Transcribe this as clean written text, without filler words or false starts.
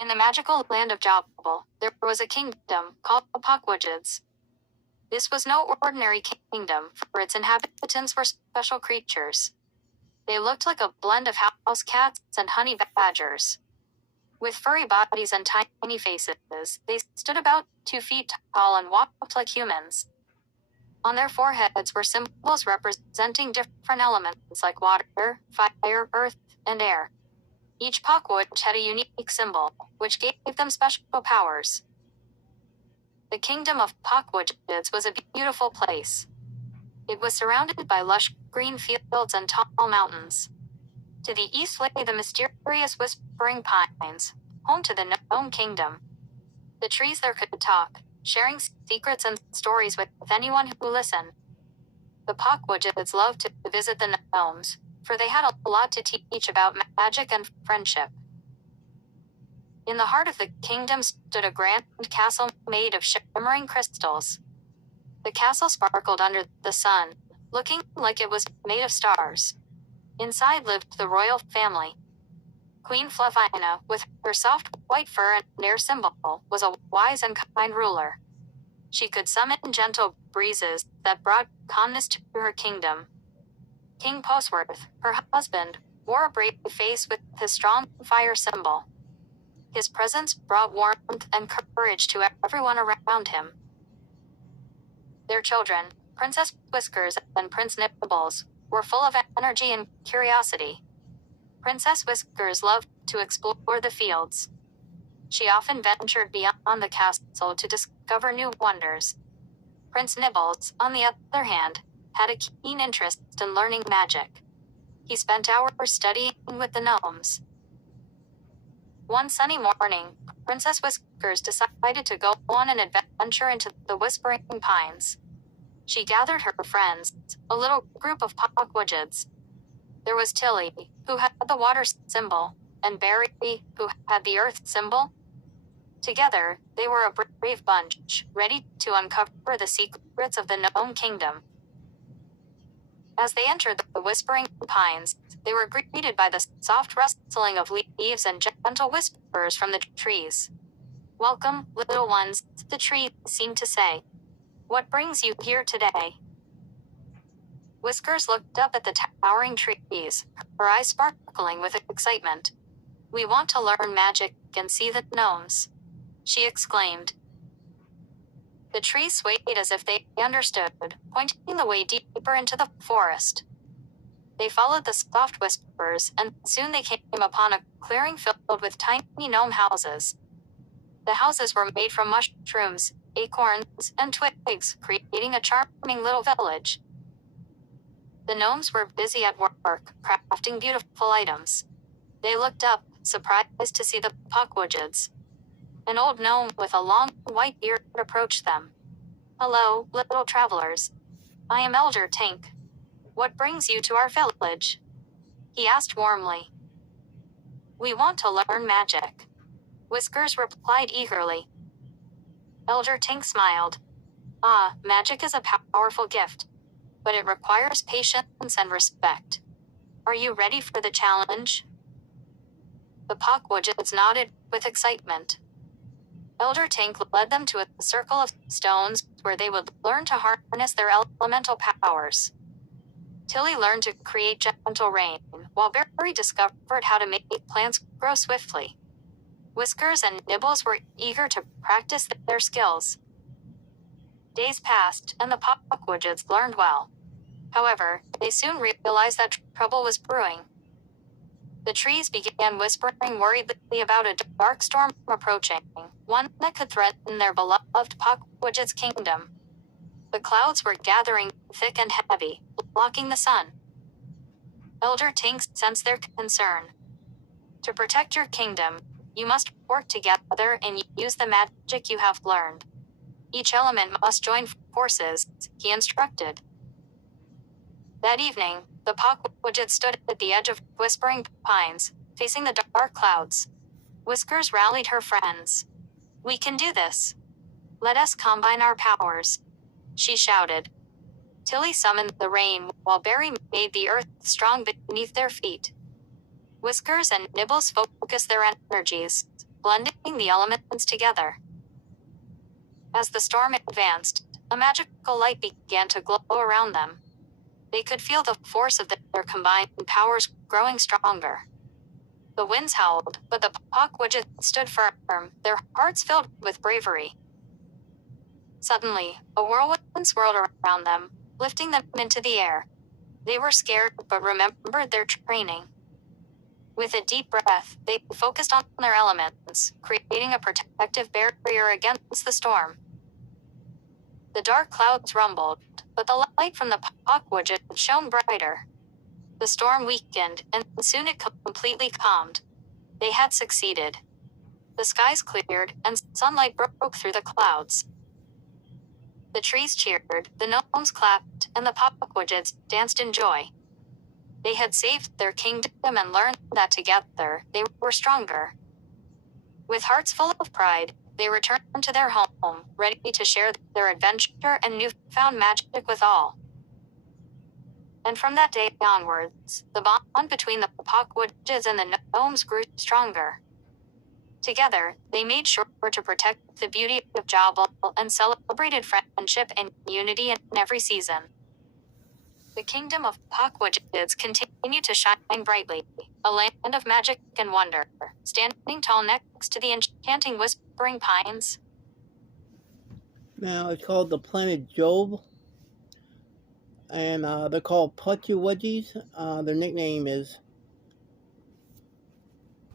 In the magical land of joble, there was a kingdom called Poch-woogeds. This was no ordinary kingdom, for its inhabitants were special creatures. They looked like a blend of house cats and honey badgers. With furry bodies and tiny faces, they stood about 2 feet tall and walked like humans. On their foreheads were symbols representing different elements like water, fire, earth, and air. Each Poch-wooged had a unique symbol, which gave them special powers. The kingdom of Poch-woogeds was a beautiful place. It was surrounded by lush green fields and tall mountains. To the east lay the mysterious whispering pines, home to the gnome kingdom. The trees there could talk, sharing secrets and stories with anyone who listened. The Poch-woogeds loved to visit the gnomes, for they had a lot to teach about magic and friendship. In the heart of the kingdom stood a grand castle made of shimmering crystals. The castle sparkled under the sun, looking like it was made of stars. Inside lived the royal family. Queen Fluffina, with her soft white fur and air symbol, was a wise and kind ruler. She could summon gentle breezes that brought calmness to her kingdom. King Poch-woogeds, her husband, wore a brave face with his strong fire symbol. His presence brought warmth and courage to everyone around him. Their children, Princess Whiskers and Prince Nibbles, were full of energy and curiosity. Princess Whiskers loved to explore the fields. She often ventured beyond the castle to discover new wonders. Prince Nibbles, on the other hand, had a keen interest in learning magic. He spent hours studying with the gnomes. One sunny morning, Princess Whiskers decided to go on an adventure into the Whispering Pines. She gathered her friends, a little group of Poch-woogeds. There was Tilly, who had the water symbol, and Barry, who had the earth symbol. Together, they were a brave bunch, ready to uncover the secrets of the gnome kingdom. As they entered the Whispering Pines, they were greeted by the soft rustling of leaves and gentle whispers from the trees. "Welcome, little ones," the tree seemed to say. "What brings you here today?" Whiskers looked up at the towering trees, her eyes sparkling with excitement. "We want to learn magic and see the gnomes," she exclaimed. The trees swayed as if they understood, pointing the way deeper into the forest. They followed the soft whispers, and soon they came upon a clearing filled with tiny gnome houses. The houses were made from mushrooms, acorns, and twigs, creating a charming little village. The gnomes were busy at work, crafting beautiful items. They looked up, surprised to see the Poch-woogeds. An old gnome with a long white beard approached them. "Hello, little travelers. I am Elder Tink. What brings you to our village?" he asked warmly. "We want to learn magic," Whiskers replied eagerly. Elder Tink smiled. "Ah, magic is a powerful gift, but it requires patience and respect. Are you ready for the challenge?" The Poch-woogeds nodded with excitement. Elder Tink led them to a circle of stones where they would learn to harness their elemental powers. Tilly learned to create gentle rain, while Barry discovered how to make plants grow swiftly. Whiskers and Nibbles were eager to practice their skills. Days passed, and the Poch-woogeds learned well. However, they soon realized that trouble was brewing. The trees began whispering worriedly about a dark storm approaching, one that could threaten their beloved Poch-woogeds kingdom. The clouds were gathering thick and heavy, blocking the sun. Elder Tink sensed their concern. "To protect your kingdom, you must work together and use the magic you have learned. Each element must join forces," he instructed. That evening, the Poch-woogeds stood at the edge of Whispering Pines, facing the dark clouds. Whiskers rallied her friends. "We can do this. Let us combine our powers," she shouted. Tilly summoned the rain, while Barry made the earth strong beneath their feet. Whiskers and Nibbles focused their energies, blending the elements together. As the storm advanced, a magical light began to glow around them. They could feel the force of their combined powers growing stronger. The winds howled, but the Poch-woogeds stood firm, their hearts filled with bravery. Suddenly, a whirlwind swirled around them, lifting them into the air. They were scared, but remembered their training. With a deep breath, they focused on their elements, creating a protective barrier against the storm. The dark clouds rumbled, but the light from the Poch-woogeds shone brighter. The storm weakened, and soon it completely calmed. They had succeeded. The skies cleared, and sunlight broke through the clouds. The trees cheered, the gnomes clapped, and the Poch-woogeds danced in joy. They had saved their kingdom and learned that together they were stronger. With hearts full of pride, they returned to their home, ready to share their adventure and newfound magic with all. And from that day onwards, the bond between the Poch-woogeds and the gnomes grew stronger. Together, they made sure to protect the beauty of joble and celebrated friendship and unity in every season. The kingdom of Poch-woogeds continued to shine brightly, a land of magic and wonder, standing tall next to the enchanting whispering pines. Now it's called the planet Job, and they're called Poch-woogeds. Their nickname is